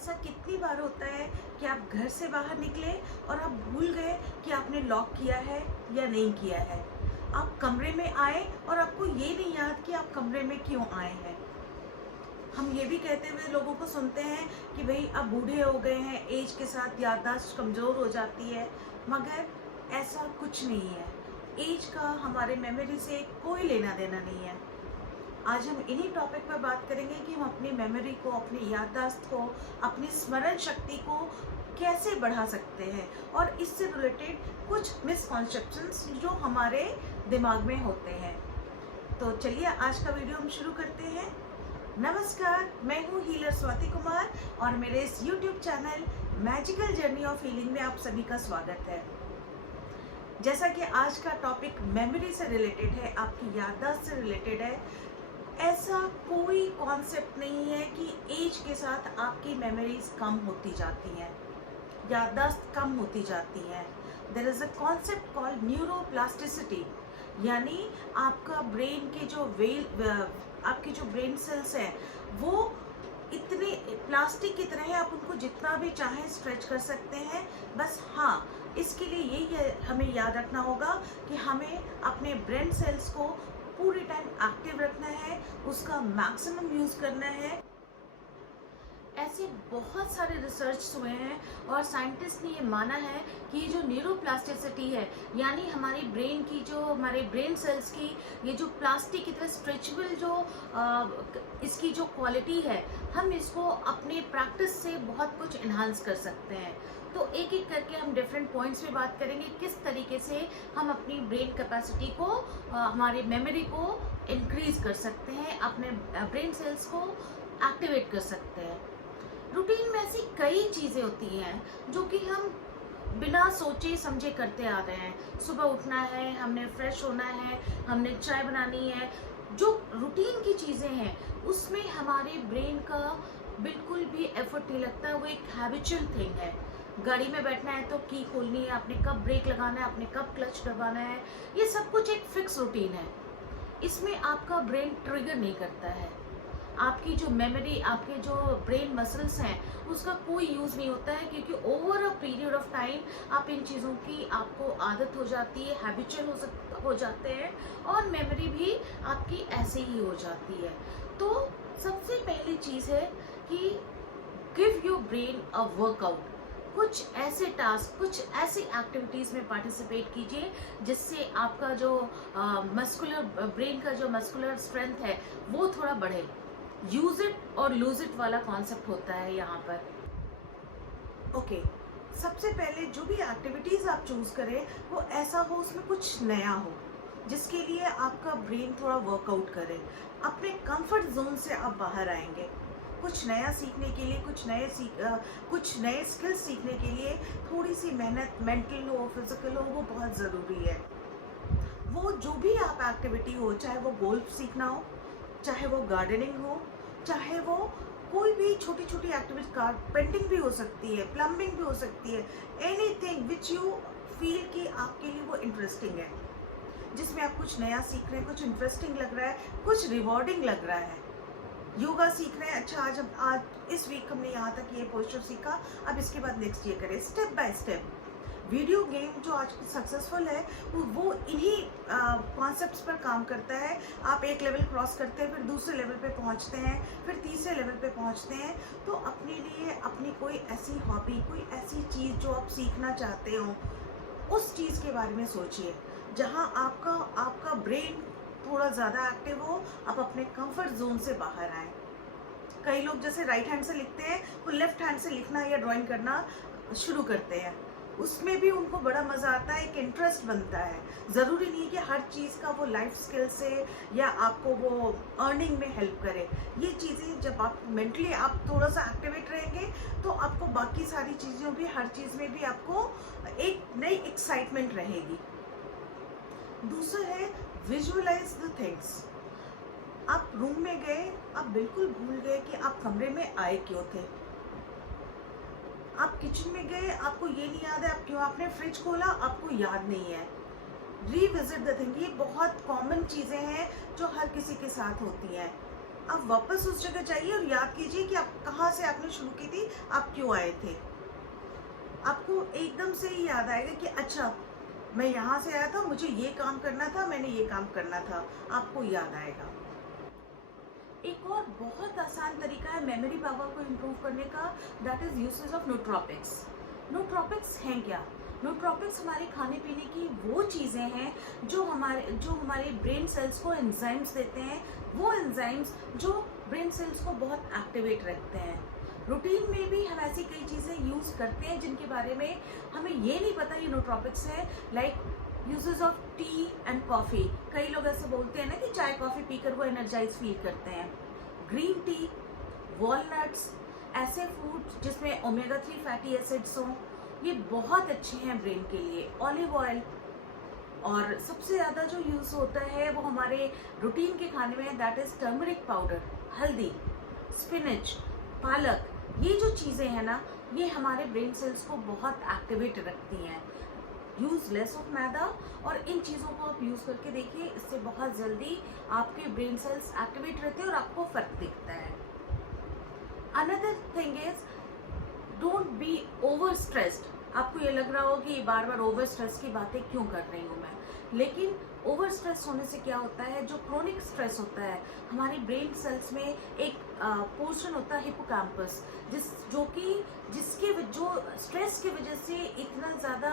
ऐसा कितनी बार होता है कि आप घर से बाहर निकले और आप भूल गए कि आपने लॉक किया है या नहीं किया है। आप कमरे में आए और आपको ये नहीं याद कि आप कमरे में क्यों आए हैं। हम ये भी कहते हुए लोगों को सुनते हैं कि भाई अब बूढ़े हो गए हैं, एज के साथ याददाश्त कमज़ोर हो जाती है, मगर ऐसा कुछ नहीं है। एज का हमारे मेमोरी से कोई लेना देना नहीं है। आज हम इन्हीं टॉपिक पर बात करेंगे कि हम अपनी मेमोरी को, अपनी याददाश्त को, अपनी स्मरण शक्ति को कैसे बढ़ा सकते हैं और इससे रिलेटेड कुछ मिसकॉन्सेप्शंस जो हमारे दिमाग में होते हैं। तो चलिए आज का वीडियो हम शुरू करते हैं। नमस्कार, मैं हूँ हीलर स्वाति कुमार और मेरे इस YouTube channel magical journey of healing में आप सभी का स्वागत है। जैसा कि आज का टॉपिक मेमोरी से रिलेटेड है, आपकी याददाश्त से रिलेटेड है, ऐसा कोई कॉन्सेप्ट नहीं है कि एज के साथ आपकी मेमोरीज कम होती जाती हैं, याददाश्त कम होती जाती है। There is a concept called neuroplasticity, यानी आपका ब्रेन के जो आपके जो ब्रेन सेल्स हैं वो इतने प्लास्टिक की तरह है, आप उनको जितना भी चाहें स्ट्रेच कर सकते हैं। बस हाँ, इसके लिए यही हमें याद रखना होगा कि हमें अपने ब्रेन सेल्स को पूरी टाइम एक्टिव रखना है, उसका मैक्सिमम यूज़ करना है। ऐसे बहुत सारे रिसर्च हुए हैं और साइंटिस्ट ने ये माना है कि ये जो न्यूरोप्लास्टिसिटी है, यानी हमारी ब्रेन की जो हमारे ब्रेन सेल्स की ये जो प्लास्टिक की तरह स्ट्रेचेबल जो इसकी जो क्वालिटी है, हम इसको अपने प्रैक्टिस से बहुत कुछ इन्हांस कर सकते हैं। तो एक एक करके हम डिफरेंट पॉइंट्स पे बात करेंगे किस तरीके से हम अपनी ब्रेन कैपेसिटी को, हमारे मेमोरी को इंक्रीज कर सकते हैं, अपने ब्रेन सेल्स को एक्टिवेट कर सकते हैं। रूटीन में ऐसी कई चीज़ें होती हैं जो कि हम बिना सोचे समझे करते आ रहे हैं। सुबह उठना है, हमने फ्रेश होना है, हमने चाय बनानी है, जो रूटीन की चीज़ें हैं उसमें हमारे ब्रेन का बिल्कुल भी एफर्ट नहीं लगता। वो एक हैबिचुअल थिंग है। गाड़ी में बैठना है तो की खोलनी है, आपने कब ब्रेक लगाना है, आपने कब क्लच दबाना है, ये सब कुछ एक फिक्स रूटीन है। इसमें आपका ब्रेन ट्रिगर नहीं करता है। आपकी जो मेमोरी, आपके जो ब्रेन मसल्स हैं उसका कोई यूज़ नहीं होता है, क्योंकि over a period of time आप इन चीज़ों की आपको आदत हो जाती है, हैबिचुअल हो जाते हैं और मेमोरी भी आपकी ऐसे ही हो जाती है। तो सबसे पहली चीज़ है कि give your brain a workout. कुछ ऐसे टास्क, कुछ ऐसी एक्टिविटीज़ में पार्टिसिपेट कीजिए जिससे आपका जो मस्कुलर ब्रेन का जो मस्कुलर स्ट्रेंथ है वो थोड़ा बढ़े। यूज इट और लूज इट वाला कॉन्सेप्ट होता है यहाँ पर। ओके, सबसे पहले जो भी एक्टिविटीज़ आप चूज़ करें वो ऐसा हो, उसमें कुछ नया हो, जिसके लिए आपका ब्रेन थोड़ा वर्कआउट करे। अपने कंफर्ट जोन से आप बाहर आएंगे। कुछ नया सीखने के लिए, कुछ नए स्किल्स सीखने के लिए थोड़ी सी मेहनत, मेंटल हो, फिजिकल हो, वो बहुत ज़रूरी है। वो जो भी आप एक्टिविटी हो, चाहे वो गोल्फ सीखना हो, चाहे वो गार्डनिंग हो, चाहे वो कोई भी छोटी छोटी एक्टिविटी, कारपेंटिंग भी हो सकती है, प्लम्बिंग भी हो सकती है, एनीथिंग विच यू फील कि आपके लिए वो इंटरेस्टिंग है, जिसमें आप कुछ नया सीख रहे हैं, कुछ इंटरेस्टिंग लग रहा है, कुछ रिवॉर्डिंग लग रहा है। योगा सीख रहे हैं, अच्छा आज इस वीक हमने यहाँ तक ये पोस्चर सीखा, अब इसके बाद नेक्स्ट ये करें, step by step. Video game जो आज सक्सेसफुल है वो इन्हीं कॉन्सेप्ट्स पर काम करता है। आप एक लेवल क्रॉस करते हैं, फिर दूसरे लेवल पे पहुंचते हैं, फिर तीसरे लेवल पे पहुंचते हैं। तो अपने लिए अपनी कोई ऐसी हॉबी, कोई ऐसी चीज़ जो आप सीखना चाहते हो, उस चीज़ के बारे में सोचिए जहां आपका ब्रेन थोड़ा ज़्यादा एक्टिव हो, आप अपने कंफर्ट जोन से बाहर आएँ। कई लोग जैसे राइट हैंड से लिखते हैं, वो लेफ्ट हैंड से लिखना या ड्राइंग करना शुरू करते हैं, उसमें भी उनको बड़ा मज़ा आता है, एक इंटरेस्ट बनता है। ज़रूरी नहीं है कि हर चीज़ का वो लाइफ स्किल से या आपको वो अर्निंग में हेल्प करे। ये चीज़ें जब आप मेंटली आप थोड़ा सा एक्टिवेट रहेंगे तो आपको बाकी सारी चीज़ों भी, हर चीज़ में भी आपको एक नई एक्साइटमेंट रहेगी। दूसरा है विजुअलाइज द थिंग्स। आप रूम में गए, आप बिल्कुल भूल गए कि आप कमरे में आए क्यों थे। आप किचन में गए, आपको ये नहीं याद है आप क्यों, आपने फ्रिज खोला, आपको याद नहीं है। रीविजिट द थिंग, ये बहुत कॉमन चीज़ें हैं जो हर किसी के साथ होती हैं। आप वापस उस जगह जाइए और याद कीजिए कि आप कहाँ से आपने आपने शुरू की थी, आप क्यों आए थे। आपको एकदम से ही याद आएगा कि अच्छा मैं यहाँ से आया था, मुझे ये काम करना था, मैंने ये काम करना था, आपको याद आएगा। एक और बहुत आसान तरीका है मेमोरी पावर को इम्प्रूव करने का, दैट इज यूसेज ऑफ नोट्रोपिक्स। नोट्रोपिक्स हैं क्या? नोट्रोपिक्स हमारे खाने पीने की वो चीज़ें हैं जो हमारे ब्रेन सेल्स को एंजाइम्स देते हैं, वो एंजाइम्स जो ब्रेन सेल्स को बहुत एक्टिवेट रखते हैं। रूटीन में भी हम ऐसी कई चीज़ें यूज़ करते हैं जिनके बारे में हमें ये नहीं पता ये नोट्रोपिक्स है, like uses of T and coffee. कई लोग ऐसे बोलते हैं ना कि चाय कॉफ़ी पीकर वो एनर्जाइज फील करते हैं। ग्रीन टी, वॉलनट्स, ऐसे फूड जिसमें ओमेगा 3 फैटी एसिड्स हों, ये बहुत अच्छे हैं ब्रेन के लिए। ऑलिव ऑयल, और सबसे ज़्यादा जो यूज़ होता है वो हमारे रूटीन के खाने में, दैट इज़ टर्मरिक पाउडर, हल्दी, स्पिनच, पालक। ये जो चीज़ें हैं ना, ये हमारे ब्रेन सेल्स को बहुत एक्टिवेट रखती हैं। यूज़ लेस ऑफ मैदा, और इन चीज़ों को आप यूज़ करके देखिए, इससे बहुत जल्दी आपके ब्रेन सेल्स एक्टिवेट रहते हैं और आपको फ़र्क दिखता है। Another thing is don't be over stressed. आपको ये लग रहा हो कि बार बार ओवर स्ट्रेस की बातें क्यों कर रही हूँ मैं, लेकिन ओवर स्ट्रेस होने से क्या होता है, जो क्रोनिक स्ट्रेस होता है, हमारे ब्रेन सेल्स में एक पोर्शन होता है हिपोकैम्पस, जो स्ट्रेस की वजह से इतना ज़्यादा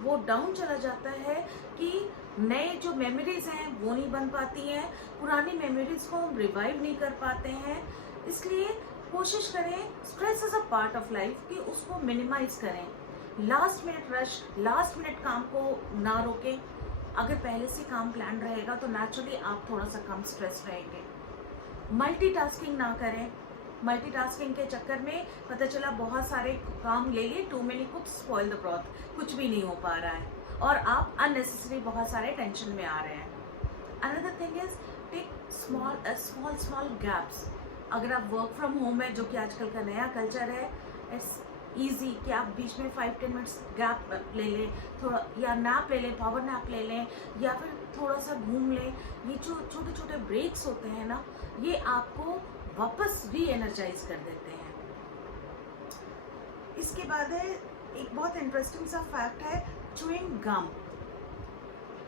वो डाउन चला जाता है कि नए जो मेमोरीज हैं वो नहीं बन पाती हैं, पुरानी मेमोरीज को हम रिवाइव नहीं कर पाते हैं। इसलिए कोशिश करें, stress is a part of life, कि उसको मिनिमाइज करें। Last minute rush, last minute काम को ना रोकें। अगर पहले से काम प्लान रहेगा तो नेचुरली आप थोड़ा सा कम स्ट्रेस रहेंगे। मल्टीटास्किंग ना करें। मल्टीटास्किंग के चक्कर में पता चला बहुत सारे काम ले लिए, too many cooks spoil the broth, कुछ भी नहीं हो पा रहा है और आप अननेसेसरी बहुत सारे टेंशन में आ रहे हैं। Another thing is take small gaps. अगर आप वर्क फ्रॉम होम है, जो कि आजकल का नया कल्चर है, इट्स ईजी कि आप बीच में 5-10 मिनट्स गैप ले लें, थोड़ा या नैप ले लें, पावर नैप ले लें, या फिर थोड़ा सा घूम लें। ये जो छोटे छोटे ब्रेक्स होते हैं ना, ये आपको वापस री एनर्जाइज कर देते हैं। इसके बाद है एक बहुत इंटरेस्टिंग सा फैक्ट है, च्यूइंग गम।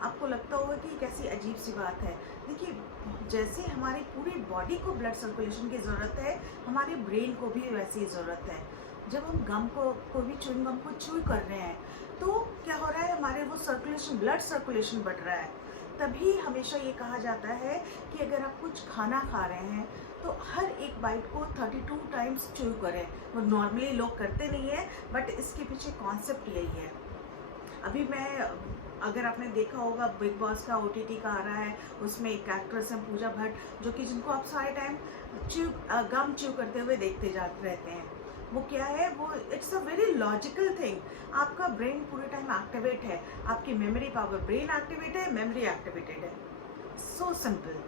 आपको लगता होगा कि कैसी अजीब सी बात है। देखिए, जैसे हमारी पूरी बॉडी को ब्लड सर्कुलेशन की ज़रूरत है, हमारे ब्रेन को भी वैसी ज़रूरत है। जब हम गम को भी च्युइंग गम को च्यू कर रहे हैं तो क्या हो रहा है, हमारे वो सर्कुलेशन, ब्लड सर्कुलेशन बढ़ रहा है। तभी हमेशा ये कहा जाता है कि अगर आप कुछ खाना खा रहे हैं तो हर एक बाइट को 32 टाइम्स च्यू करें। वो नॉर्मली लोग करते नहीं है, बट इसके पीछे कॉन्सेप्ट यही है। अभी अगर आपने देखा होगा, बिग बॉस का OTT का आ रहा है, उसमें एक एक्ट्रेस है पूजा भट्ट, जो कि जिनको आप सारे टाइम गम च्यू करते हुए देखते जाते रहते हैं। वो क्या है, वो it's a very logical thing. आपका ब्रेन पूरे टाइम एक्टिवेट है, आपकी मेमोरी पावर, ब्रेन एक्टिवेट है, मेमोरी एक्टिवेटेड है, सो सिंपल।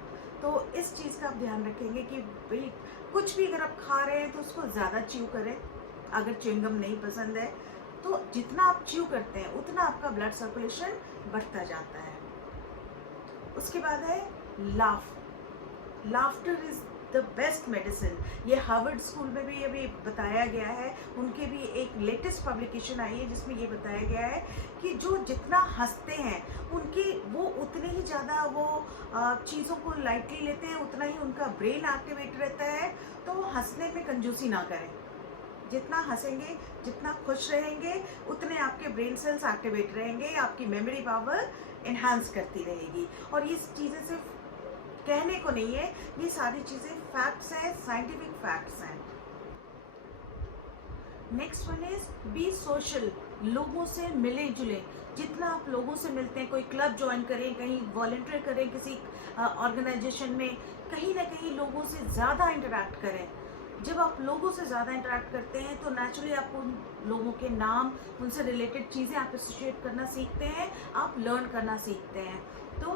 तो इस चीज़ का आप ध्यान रखेंगे कि भाई कुछ भी अगर आप खा रहे हैं तो उसको ज़्यादा च्यू करें। अगर च्युइंगम नहीं पसंद है तो जितना आप च्यू करते हैं उतना आपका ब्लड सर्कुलेशन बढ़ता जाता है। उसके बाद है laughter is the best medicine. ये हार्वर्ड स्कूल में भी अभी बताया गया है, उनके भी एक लेटेस्ट पब्लिकेशन आई है जिसमें ये बताया गया है कि जो जितना हंसते हैं उनकी वो उतने ही ज़्यादा वो चीज़ों को लाइटली लेते हैं, उतना ही उनका ब्रेन एक्टिवेट रहता है। तो हंसने में कंजूसी ना करें। जितना हंसेंगे, जितना खुश रहेंगे, उतने आपके ब्रेन सेल्स एक्टिवेट रहेंगे, आपकी मेमोरी पावर इन्हांस करती रहेगी। और ये चीज़ें सिर्फ कहने को नहीं है, ये सारी चीज़ें फैक्ट्स हैं, साइंटिफिक फैक्ट्स हैं। Next one is be social. लोगों से मिले जुले। जितना आप लोगों से मिलते हैं, कोई क्लब ज्वाइन करें, कहीं वॉलंटियर करें किसी ऑर्गेनाइजेशन में, कहीं ना कहीं लोगों से ज़्यादा इंटरेक्ट करें। जब आप लोगों से ज़्यादा इंटरेक्ट करते हैं तो नेचुरली आप उन लोगों के नाम, उनसे रिलेटेड चीज़ें आप एसोसिएट करना सीखते हैं, आप लर्न करना सीखते हैं। तो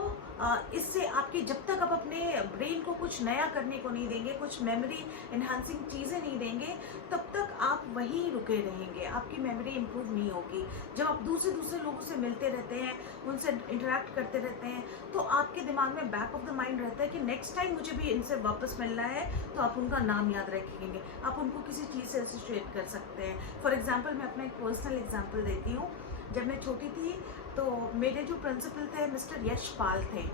इससे आपकी, जब तक आप अपने ब्रेन को कुछ नया करने को नहीं देंगे, कुछ मेमोरी एनहांसिंग चीज़ें नहीं देंगे, तब तक आप वहीं रुके रहेंगे, आपकी मेमोरी इम्प्रूव नहीं होगी। जब आप दूसरे लोगों से मिलते रहते हैं, उनसे इंटरेक्ट करते रहते हैं, तो आपके दिमाग में बैक ऑफ द माइंड रहता है कि नेक्स्ट टाइम मुझे भी इनसे वापस मिलना है, तो आप उनका नाम याद रखेंगे, आप उनको किसी चीज़ से एसोसिएट कर सकते हैं। फॉर एग्जाम्पल, मैं अपना एक पर्सनल एग्जाम्पल देती हूँ। जब मैं छोटी थी तो मेरे जो प्रिंसिपल थे मिस्टर यशपाल थे,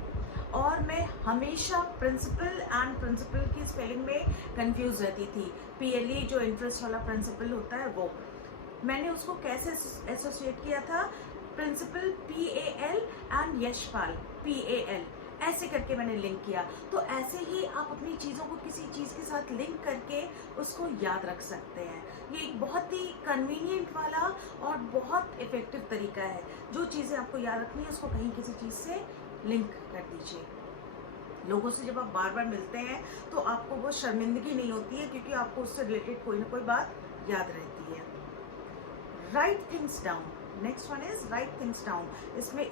और मैं हमेशा प्रिंसिपल एंड प्रिंसिपल की स्पेलिंग में कंफ्यूज रहती थी। PLE जो इंटरेस्ट वाला प्रिंसिपल होता है वो, मैंने उसको कैसे एसोसिएट किया था, principal PAL and Yashpal PAL, ऐसे करके मैंने लिंक किया। तो ऐसे ही आप अपनी चीज़ों को किसी चीज़ के साथ लिंक करके उसको याद रख सकते हैं। ये एक बहुत ही कन्वीनियंट वाला और बहुत इफ़ेक्टिव तरीका है। जो चीज़ें आपको याद रखनी है उसको कहीं किसी चीज़ से लिंक कर दीजिए। लोगों से जब आप बार बार मिलते हैं तो आपको वो शर्मिंदगी नहीं होती है, क्योंकि आपको उससे रिलेटेड कोई ना कोई बात याद रहती है। Right things down, next one is right things down.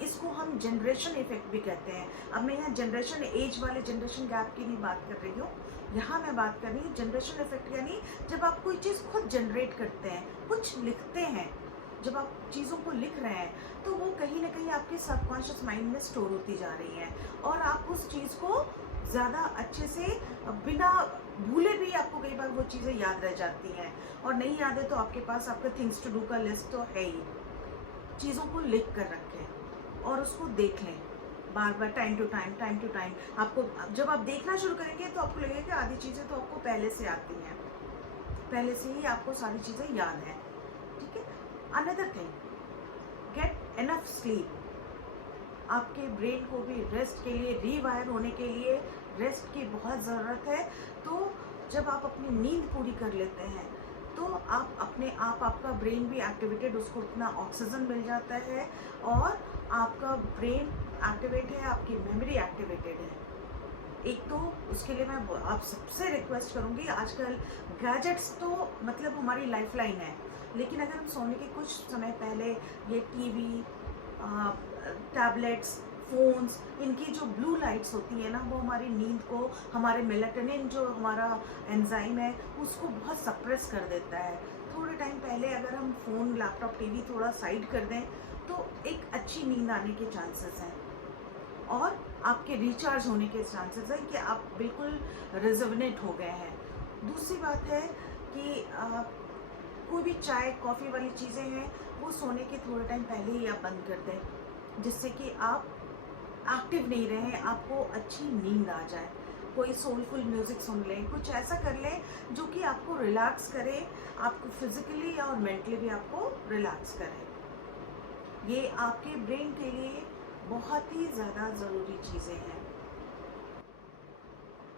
इसको हम जनरेशन इफेक्ट भी कहते हैं। अब मैं यहाँ जनरेशन एज वाले जनरेशन गैप की नहीं बात कर रही हूँ, यहाँ मैं बात कर रही हूँ जनरेशन इफेक्ट, यानी जब आप कोई चीज़ खुद जनरेट करते हैं, कुछ लिखते हैं, जब आप चीज़ों को लिख रहे हैं तो वो कहीं ना कहीं आपके सबकॉन्शियस माइंड में स्टोर होती जा रही हैं, और आप उस चीज़ को ज़्यादा अच्छे से बिना भूले भी आपको कई बार वो चीज़ें याद रह जाती हैं। और नहीं याद है तो आपके पास आपका थिंग्स टू डू का लिस्ट तो है ही। चीज़ों को लिख कर रखें और उसको देख लें बार बार, टाइम टू टाइम। आपको जब आप देखना शुरू करेंगे तो आपको लगेगा कि आधी चीज़ें तो आपको पहले से आती हैं, पहले से ही आपको सारी चीज़ें याद हैं। ठीक है। Another thing, get enough sleep. आपके ब्रेन को भी रेस्ट के लिए, रीवायर होने के लिए रेस्ट की बहुत ज़रूरत है। तो जब आप अपनी नींद पूरी कर लेते हैं तो आप अपने आप, आपका ब्रेन भी एक्टिवेटेड, उसको उतना ऑक्सीजन मिल जाता है और आपका ब्रेन एक्टिवेट है, आपकी मेमोरी एक्टिवेटेड है। एक तो उसके लिए मैं आप सबसे रिक्वेस्ट करूँगी, आजकल गैजेट्स तो मतलब हमारी लाइफलाइन है, लेकिन अगर हम सोने के कुछ समय पहले ये टीवी, टैबलेट्स, फ़ोन्स, इनकी जो ब्लू लाइट्स होती है ना, वो हमारी नींद को, हमारे मेलाटोनिन जो हमारा एंजाइम है उसको बहुत सप्रेस कर देता है। थोड़े टाइम पहले अगर हम फ़ोन, लैपटॉप, टीवी थोड़ा साइड कर दें तो एक अच्छी नींद आने के चांसेस हैं, और आपके रिचार्ज होने के चांसेस हैं कि आप बिल्कुल रिजर्वनेट हो गए हैं। दूसरी बात है कि कोई भी चाय, कॉफ़ी वाली चीज़ें हैं वो सोने के थोड़े टाइम पहले ही आप बंद कर दें, जिससे कि आप एक्टिव नहीं रहें, आपको अच्छी नींद आ जाए। कोई सोलफुल म्यूज़िक सुन लें, कुछ ऐसा कर लें जो कि आपको रिलैक्स करे, आपको फिज़िकली और मेंटली भी आपको रिलैक्स करे। ये आपके ब्रेन के लिए बहुत ही ज़्यादा ज़रूरी चीज़ें हैं।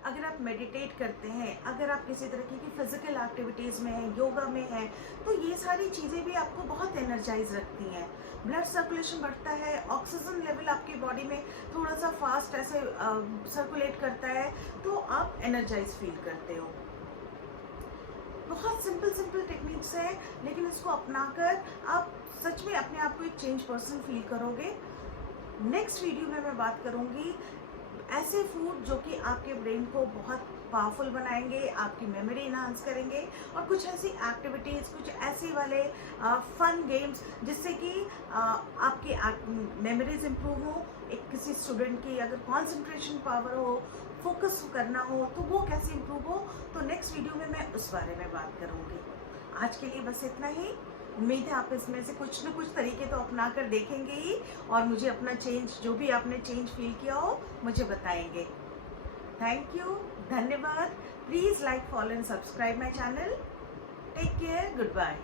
अगर आप मेडिटेट करते हैं, अगर आप किसी तरीके की फ़िज़िकल एक्टिविटीज़ में हैं, योगा में हैं, तो ये सारी चीज़ें भी आपको बहुत एनर्जाइज रखती हैं। ब्लड सर्कुलेशन बढ़ता है, ऑक्सीजन लेवल आपकी बॉडी में थोड़ा सा फास्ट ऐसे सर्कुलेट करता है, तो आप एनर्जाइज फील करते हो। बहुत सिंपल टेक्निक्स हैं, लेकिन इसको अपनाकर आप सच में अपने आप को एक चेंज पर्सन फील करोगे। नेक्स्ट वीडियो में मैं बात करूँगी ऐसे फूड जो कि आपके ब्रेन को बहुत पावरफुल बनाएंगे, आपकी मेमोरी इन्हांस करेंगे, और कुछ ऐसी एक्टिविटीज़, कुछ ऐसे वाले फन गेम्स जिससे कि आपकी मेमोरीज इम्प्रूव हो। एक किसी स्टूडेंट की अगर कंसंट्रेशन पावर हो, फोकस करना हो, तो वो कैसे इम्प्रूव हो, तो नेक्स्ट वीडियो में मैं उस बारे में बात करूँगी। आज के लिए बस इतना ही। उम्मीद है आप इसमें से कुछ न कुछ तरीके तो अपना कर देखेंगे ही, और मुझे अपना चेंज, जो भी आपने चेंज फील किया हो, मुझे बताएंगे। थैंक यू, धन्यवाद। Please like, follow and subscribe my channel. Take care, good bye.